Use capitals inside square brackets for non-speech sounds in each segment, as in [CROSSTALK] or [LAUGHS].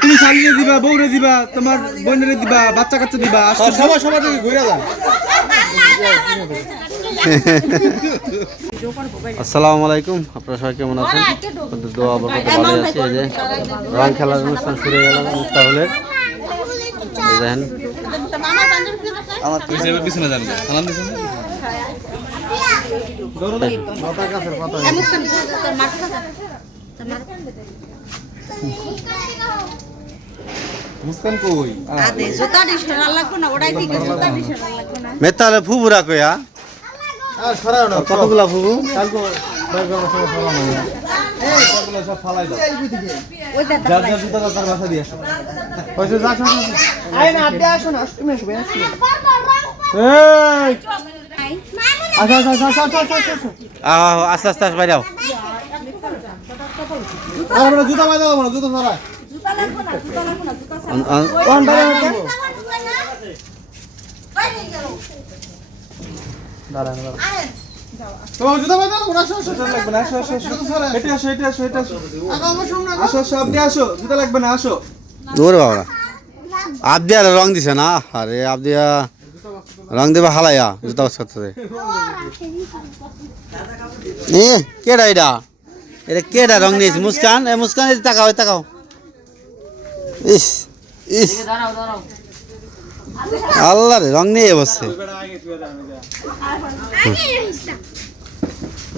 তুমি শালিরে দিবা বউরে দিবা তোমার বোনের দিবা বাচ্চা কাচ্চা দিবা সবাই সবার দিকে ঘুরে যান। আসসালামু আলাইকুম আপনারা সবাই কেমন আছেন? আপনাদের দোয়া বরকত ভালো আছে এই যে রং খেলার অনুষ্ঠান শুরু হয়ে গেল মুক্তাহুলের এই দেখেন। পিছনে যান। সালাম দিছেন? মুস্কান কই? আদে জুতা লাগবে না লাগবে না মেতালে আর সরাও না কতগুলা ফুবু? কালকে না। এই কতগুলো সব ফালাই দাও। আসো। যা আসো আই না আদে আসো না তুমি আসবে আসো। এই। আস্তে আস্তে আস্তে বাইরাও আর আমরা জুতা বাঁধা দেবো না জুতা সরাই। জুতা লাগবে না জুতা লাগবে না জুতা তোমার বাঁধা দেবো না? আসো আসো। জুতা লাগবে না আসো আসো আসো এটা আসো এটা আসো এটা আসো আসো আসো আপনি আসো। জুতা লাগবে না আসো। দূর বাবা। আবদিয়া রং দিছে না? আরে আবদিয়া রং দেবা হালাইয়া জুতা বাস করতে এ কেডা এটা? এটা কেডা রং নিয়েছে? মুস্কান? এ মুস্কান এই তাকাও এই তাকাও। ইস ইস। আল্লাহ রে রং নিয়ে বসছে [LAUGHS] [LAUGHS]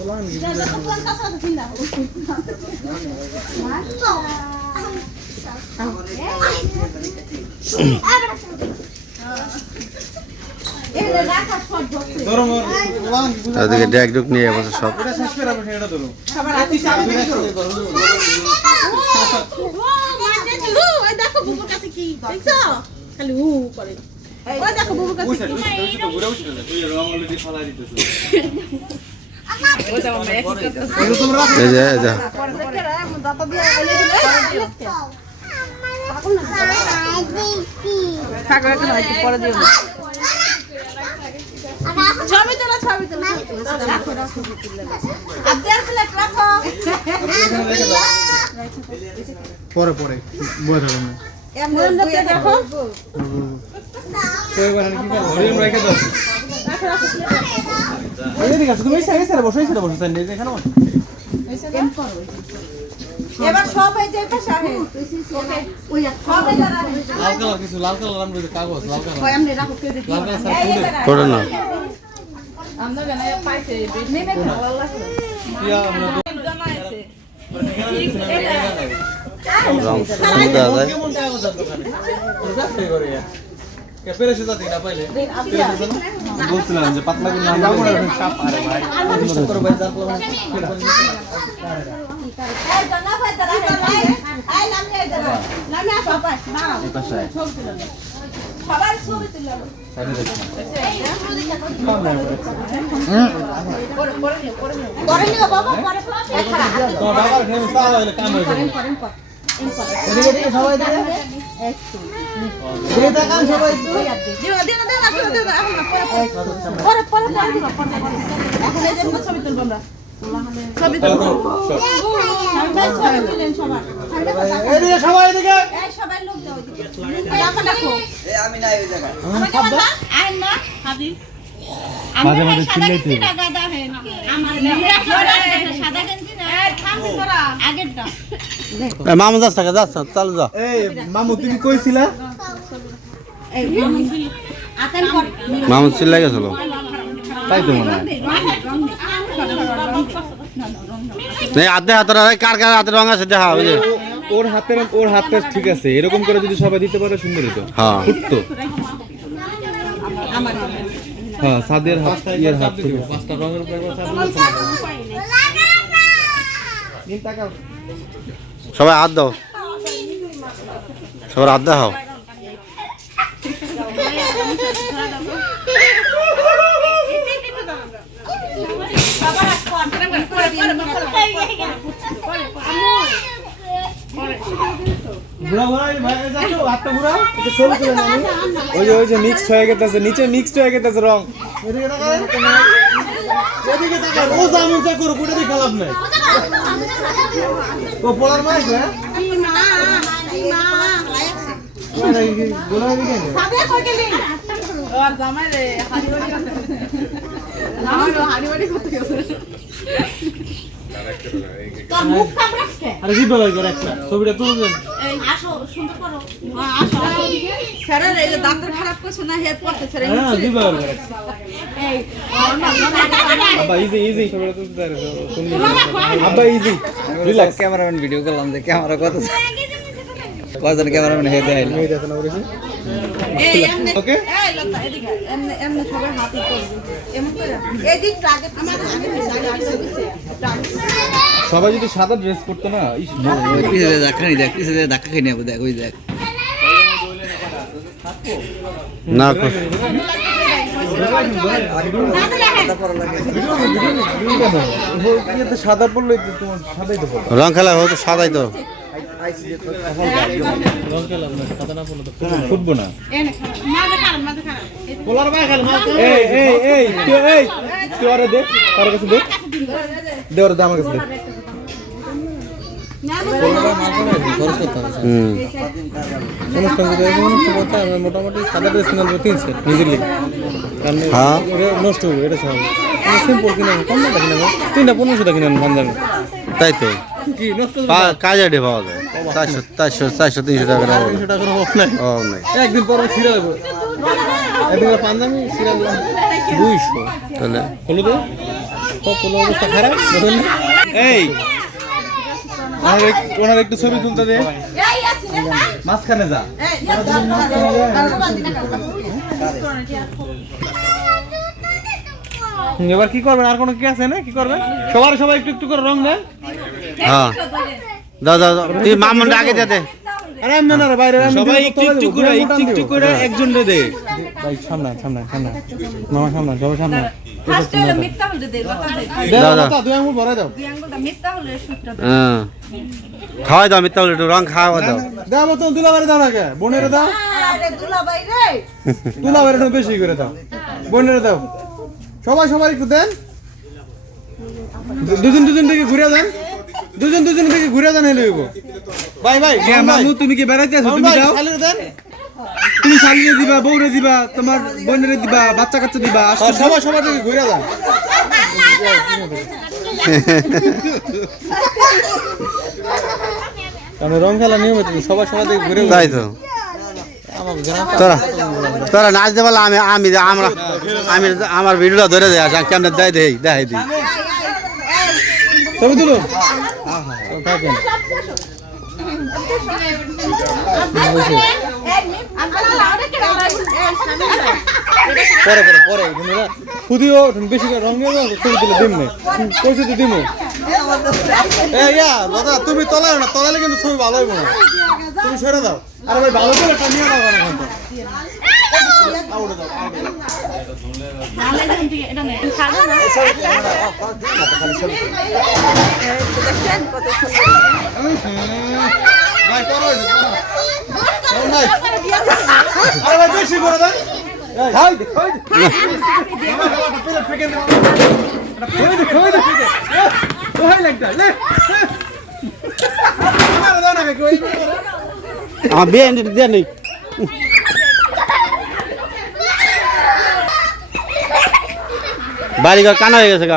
এটা রাখা সব ধরছে ধরো মোর ওয়ান তাদেরকে ড্যাগ ডুক নিয়ে বসে সব পরে দিও ছবি তোলা ছবি তোলা। পরে পরে। না। দেখো। তুমি বসো বসো এখানে এবার সব এই যে পাশে আহে ওই সব এই লাল কালার কিছু লাল কালার আমরা কাগজ লাল কালার। লাল কালার করে না। আমরা জানা পাইছে নেবে ভালো লাগল ইয়া ইয়া বলছিলাম যে পাতলা ভাই সবার ছবি তুলে নাও। সাইডে দেখো এই ছবি তুলে নাও। করে নিও বাবা করে এই খারাপ হাতে তোমার বাবার ফেম সারা হইলে কাম যাবে করেন পর এদিকে এদিকে সবাই দিকে এদিকে তাকান সবাই একটু দিও দিও দিও না দিও দিও এখন ছবি তুলবো আমরা আইন না হাবি মাঝে মাঝে চিল্লাইতে মামু যাস থাকে যাস চালু যা। এই মামু তুমি কইছিলা এই আতেন কর। মামু চিল্লাই গেছিল। তাই তো মনে হয়। হাতে কার কার হাতে রং আছে দেখা ওই যে। ও- ওর হাতের ওর হাতটা ঠিক আছে এরকম করে যদি সবাই দিতে পারে সুন্দর হতো হ্যাঁ। ফুটতো। হ্যাঁ সাদের হাত ইয়ের হাত থেকে পাঁচটা রঙের সবাই হাত দাও। সবার হাত দাও ওই যে ওই যে মিক্সড হয়ে গেছে নিচে মিক্সড হয়ে গেছে রং। এদিকে তাকাও এদিকে তাকান ও করো কোটা দিয়ে খেলাপ নাই। ও পড়ার মাইক হ্যাঁ? ছবিটা তুলে দেন এই আসো সুন্দর করো আসো স্যার এই যে দাঁত খারাপ করছে না হেড করতে স্যার হ্যাঁ কি এই আব্বা ইজি ইজি ছবিটা তুলতে পারে আব্বা ইজি রিল্যাক্স ক্যামেরাম্যান ভিডিও করলাম যে ক্যামেরা কত কয়জন ক্যামেরাম্যান হেঁটে আইলো? এই দেখো না এই এমনি ওকে? এই লতা এদিকে এমনি এমনি সবাই হাত করবে। এমন করে আগে সবাই যদি সাদা ড্রেস পরতো না ইস ওই পিছে ধাক্কা নি দেখ পিছে ধাক্কা খেয়ে নেব দেখ ওই দেখ। না সাদা রং খেলা হয়তো সাদাই তো। ফুটবো না তুই আরে দে, তার কাছে দে। দে, ওর দাম কাছে দে খরচ করতে হবে হুম মোটামুটি সাদা আনব নিজের হ্যাঁ। এটা সব সিম্পল তিনটা পনেরোশো টাকা কিনে পাঞ্জাবি তাই তো কি নষ্ট কাজে ডে চারশো তিনশো টাকা তিনশো টাকার অভাব নাই নাই একদিন পর দেবো একদিন পাঞ্জাবি সিরা দুইশো তাহলে হলো তো সব খারাপ এই ওনার একটু ছবি তুলতে দে। এই আসিনে না মাঝখানে যা। এবার কি করবেন? আর কোনো কি আছে না? কি করবেন? সবার সবাই একটু একটু করে রং দেন। হ্যাঁ। দাও দাও। তুই মামনটা আগে দে দে। আরে না বাইরে সবাই একটু একটু করে একটু একটু করে একজন রে দে। ভাই সামনে সামনে সামনে মামা সামনে সবাই সামনে দাও। মিথ্যা হলে হ্যাঁ। খাওয়াই দাও মিথ্যা একটু রং খাওয়া দাও। দাও মতন দাও না বোনের দাও। আরে দুলাভাই রে তুলা বাড়ি একটু বেশি করে দাও। বোনের দাও। সবাই সবাই একটু দেন। দুজন দুজন থেকে ঘুরে দেন দুজন দুজন থেকে ঘুরে দেন হেলে ভাই ভাই মামু তুমি কি বেড়াইতে আছো? তুমি যাও। দেন। তুমি শালিরে দিবা বউরে দিবা তোমার বোনেরে দিবা বাচ্চা কাচ্চা দিবা সবাই সবার থেকে ঘুরে কারণ রং খেলা নিয়মিত সবাই সবাই থেকে ঘুরে তাই তো তোরা তোরা নাচ আমি আমি আমরা আমি আমার ভিডিওটা ধরে দেয় আসা কেমন দেয় দেই দেখাই দিই। ছবি তুলো। পরে পরে পরে বুঝলা খুদিও বেশি করে রং নিয়ে ছবি তুলে দিম না। কইছি তো দিমু। এ ইয়া দাদা তুমি তলাও না তলালে কিন্তু ছবি ভালো হইব না। তুমি সরে দাও। আরে ভাই ভালো করে একটা নিয়ে দাও না এখন ভাই করে। বিয়ে দিয়ে নেই বাড়ি কানা হয়ে গেছে গা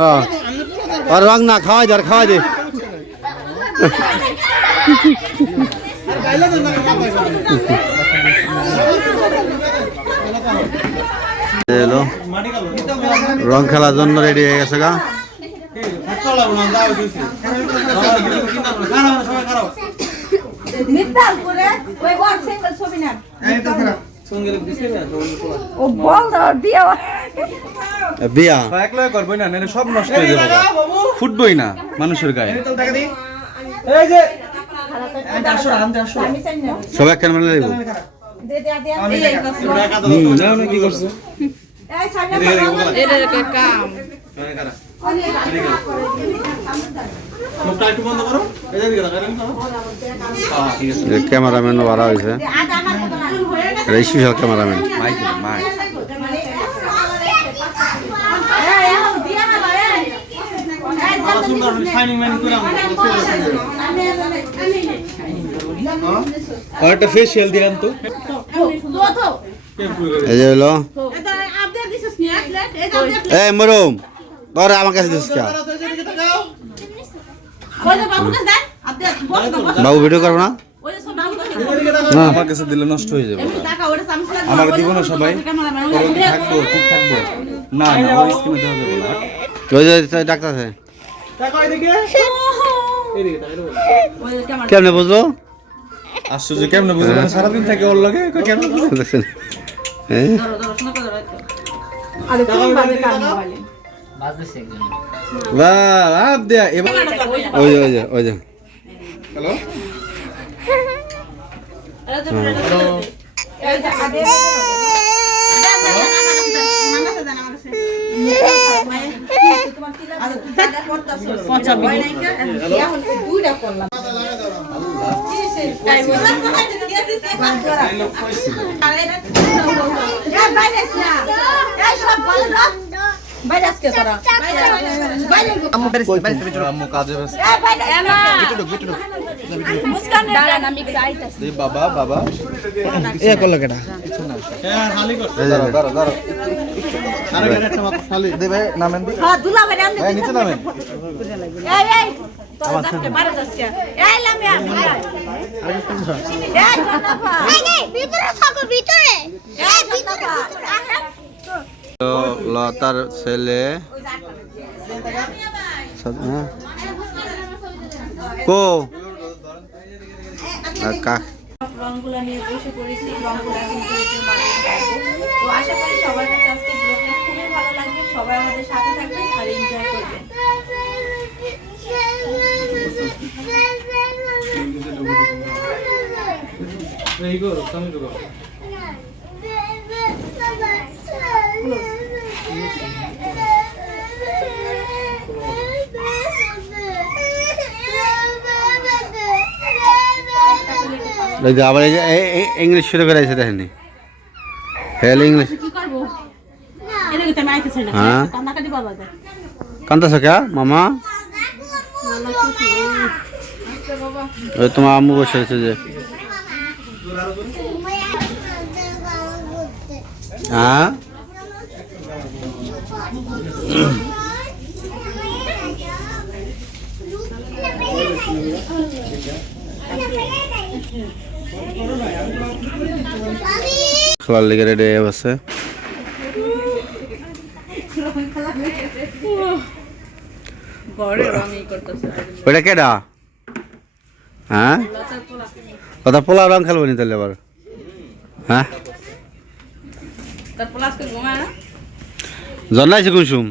হ্যাঁ। আর রং না খাওয়াই দে আর খাওয়াই দে। এলো। রং খেলার জন্য রেডি হয়ে গেছে গা। ও বল দিয়া বিয়া একলা করবই না নাহলে সব নষ্ট হয়ে যাবে ফুটবই না মানুষের গায়ে এই যে সব এক মেলে দেবো দে দে দে আমি এই টাকা হুম না না কি করছে এই সামনে মুখটা একটু বন্ধ করো এই যে দিকে টাকা দেন তো হ্যাঁ ঠিক আছে ক্যামেরাম্যান বাড়া হয়েছে হয়ে এটা স্পেশাল ক্যামেরাম্যান মাইক মাইক এই এখন দিয়া না ভাই এই ভালো সুন্দর শাইনিং ম্যান করে আমি আর একটা ফেসিয়াল দিলাম তো তো তো এই যে হলো। এটা আপডেট দিছিস নি আপডেট এই মরুম তোর আমার কাছে দিস কা বাবু কাছে দেন আপডেট বস না বস বাবু ভিডিও করব না? না। আমার কাছে দিলে নষ্ট হয়ে যাবে। আমার দিব না সবাই। থাকব ঠিক থাকব। না না ওই স্কিমে দেওয়া যাবে না। ওই ডাক্তার কেমনে বুঝলো? আশ্চর্য কেমনে বুঝলেন সারাদিন থাকে ওর লগে? কেমনে হ্যাঁ। ওই যে হ্যালো? বাবা বাবা। হ্যাঁ খালি কর এই যে দাঁড়াও। তো লতার ছেলে। কো? কা? নিয়ে বসে পড়েছি রংগুলো এখন প্লেটের মাঝে রাখব। তো আশা করি সবার কাছে আজকে ব্লগটা খুবই ভালো লাগবে সবাই আমাদের সাথে থাকবেন আর এনজয় করবেন এই করো তুমি করো এই যে আবার এই যে ইংলিশ শুরু করে আছে দেখেনি হেল ইংলিশ কি করব? এদিকে তো আমি আইতেছি না। হ্যাঁ। কান্তাছ কে? মামা? ওই তোমার আম্মু বসে আছে যে। হ্যাঁ? খেলার লেগে রেডি আছে করতেছে। কেডা? হ্যাঁ? ওটা পোলা রং খেলব নি তাহলে আবার? হ্যাঁ? জন্নাইছে কুসুম।